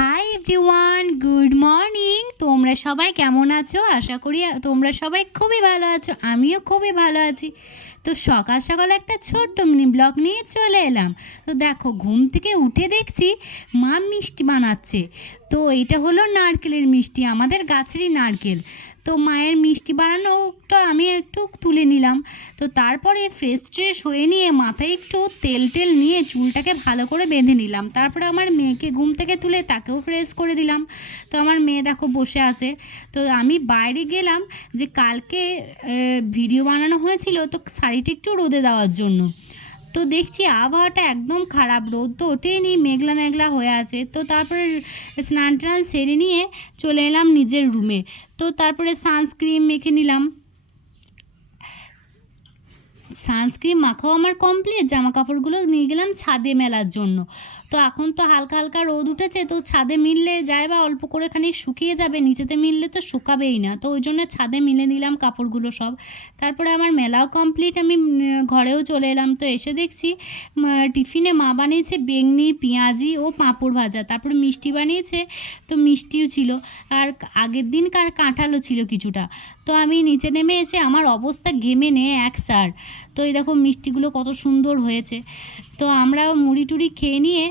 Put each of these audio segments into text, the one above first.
Hi everyone, good morning. তোমরা সবাই কেমন আছো? আশা করি তোমরা সবাই খুবই ভালো আছো। আমিও খুবই ভালো আছি। তো সকাল সকাল একটা ছোট্ট মিনি ব্লগ নিয়ে চলে এলাম। তো দেখো, ঘুম থেকে উঠে দেখছি মা মিষ্টি বানাচ্ছে। তো এটা হলো নারকেলের মিষ্টি, আমাদের গাছেরই নারকেল। তো মায়ের মিষ্টি বানানোটা আমি একটু তুলে নিলাম। তো তারপরে ফ্রেশ হয়ে নিয়ে মাথায় একটু তেল নিয়ে চুলটাকে ভালো করে বেঁধে নিলাম। তারপরে আমার মেয়েকে ঘুম থেকে তুলে তাকেও ফ্রেশ করে দিলাম। তো আমার মেয়ে দেখো বসে আছে। তো আমি বাইরে গেলাম যে কালকে ভিডিও বানানো হয়েছিল, তো শাড়িটা একটু রোদে দেওয়ার জন্য। তো দেখছি আবহাওয়াটা একদম খারাপ, রোদ তো ওঠেনি, মেঘলা মেঘলা হয়ে আছে। তো তারপরে স্নান টান সেরে নিয়ে চলে এলাম নিজের রুমে। তো তারপরে সানস্ক্রিন মেখে নিলাম। সানস্ক্রিন মাখাও আমার কমপ্লিট, জামা কাপড়গুলো নিয়ে গেলাম ছাদে মেলার জন্য। তো এখন তো হালকা হালকা রোদ উঠেছে, তো ছাদে মিললে যায় বা অল্প করে খানিক শুকিয়ে যাবে, নিচেতে মিললে তো শুকাবেই না। তো ওই জন্য ছাদে মিলে নিলাম কাপড়গুলো সব। তারপরে আমার মেলাও কমপ্লিট, আমি ঘরেও চলে এলাম। তো এসে দেখছি টিফিনে মা বানিয়েছে বেগনি, পেঁয়াজি ও পাঁপড় ভাজা, তারপরে মিষ্টি বানিয়েছে। তো মিষ্টিও ছিল, আর আগের দিন কাঁঠালও ছিল কিছুটা। তো আমি নিচে নেমে এসে আমার অবস্থা ঘেমে নিয়ে একসার। তো এই দেখো মিষ্টিগুলো কত সুন্দর হয়েছে। তো আমরা মুড়ি টুড়ি খেয়ে নিয়ে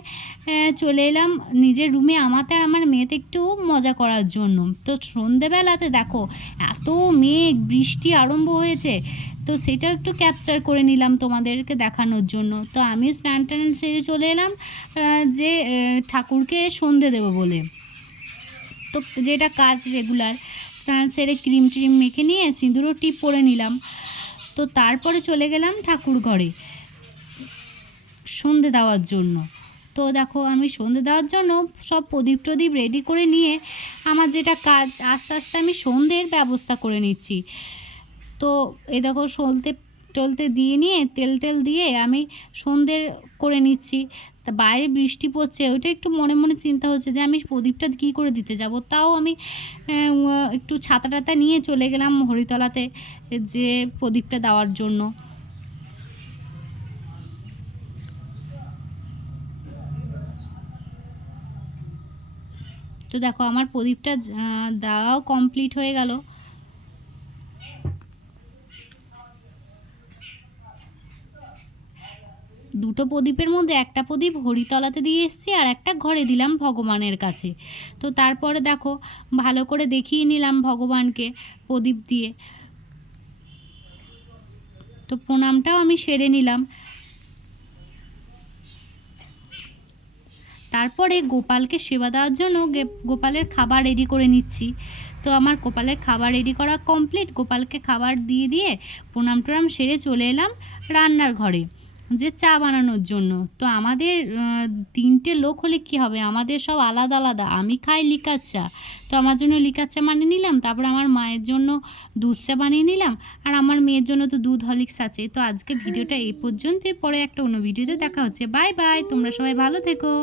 চলে এলাম নিজের রুমে, আমাতে আর আমার মেয়েতে একটু মজা করার জন্য। তো সন্ধেবেলাতে দেখো এত মেঘ, বৃষ্টি আরম্ভ হয়েছে। তো সেটা একটু ক্যাপচার করে নিলাম তোমাদেরকে দেখানোর জন্য। তো আমি স্নান টান সেরে চলে এলাম যে ঠাকুরকে সন্ধে দেবো বলে। তো যেটা কাজ রেগুলার, স্নান সেরে ক্রিম ট্রিম মেখে নিয়ে সিঁদুরও টিপ পরে নিলাম। তো তারপরে চলে গেলাম ঠাকুর ঘরে সন্ধে দেওয়ার জন্য। তো দেখো আমি সন্ধে দেওয়ার জন্য সব প্রদীপ টদীপ রেডি করে নিয়ে আমার যেটা কাজ, আস্তে আস্তে আমি সন্ধ্যের ব্যবস্থা করে নিচ্ছি। তো এই দেখো টলতে দিয়ে নিয়ে তেল দিয়ে আমি সন্ধ্যের করে নিচ্ছি। তা বাইরে বৃষ্টি পড়ছে, ওইটা একটু মনে মনে চিন্তা হচ্ছে যে আমি প্রদীপটা কী করে দিতে যাব। তাও আমি একটু ছাতা টাতা নিয়ে চলে গেলাম হরিতলাতে যে প্রদীপটা দেওয়ার জন্য। তো দেখো আমার প্রদীপটা দেওয়াও কমপ্লিট হয়ে গেল। দুটো প্রদীপের মধ্যে একটা প্রদীপ হরিতলাতে দিয়ে এসেছি, আর একটা ঘরে দিলাম ভগবানের কাছে। তো তারপরে দেখো ভালো করে দেখিয়ে নিলাম ভগবানকে প্রদীপ দিয়ে। তো প্রণামটাও আমি সেরে নিলাম। তারপরে গোপালকে সেবা দেওয়ার জন্য গোপালের খাবার রেডি করে নিচ্ছি। তো আমার গোপালের খাবার রেডি করা কমপ্লিট, গোপালকে খাবার দিয়ে প্রণাম টনাম সেরে চলে এলাম রান্নার ঘরে যে চা বানানোর জন্য। তো আমাদের 3টে লোক হলে কি হবে, আমাদের সব আলাদা আলাদা। আমি খাই লিকার চা, তো আমার জন্য লিকার চা বানিয়ে নিলাম। তারপর আমার মায়ের জন্য দুধ চা বানিয়ে নিলাম, আর আমার মেয়ের জন্য তো দুধ হরলিক্স আছে। তো আজকে ভিডিওটা এই পর্যন্তই, পরে একটা অন্য ভিডিওতে দেখা হচ্ছে। বাই বাই, তোমরা সবাই ভালো থেকো।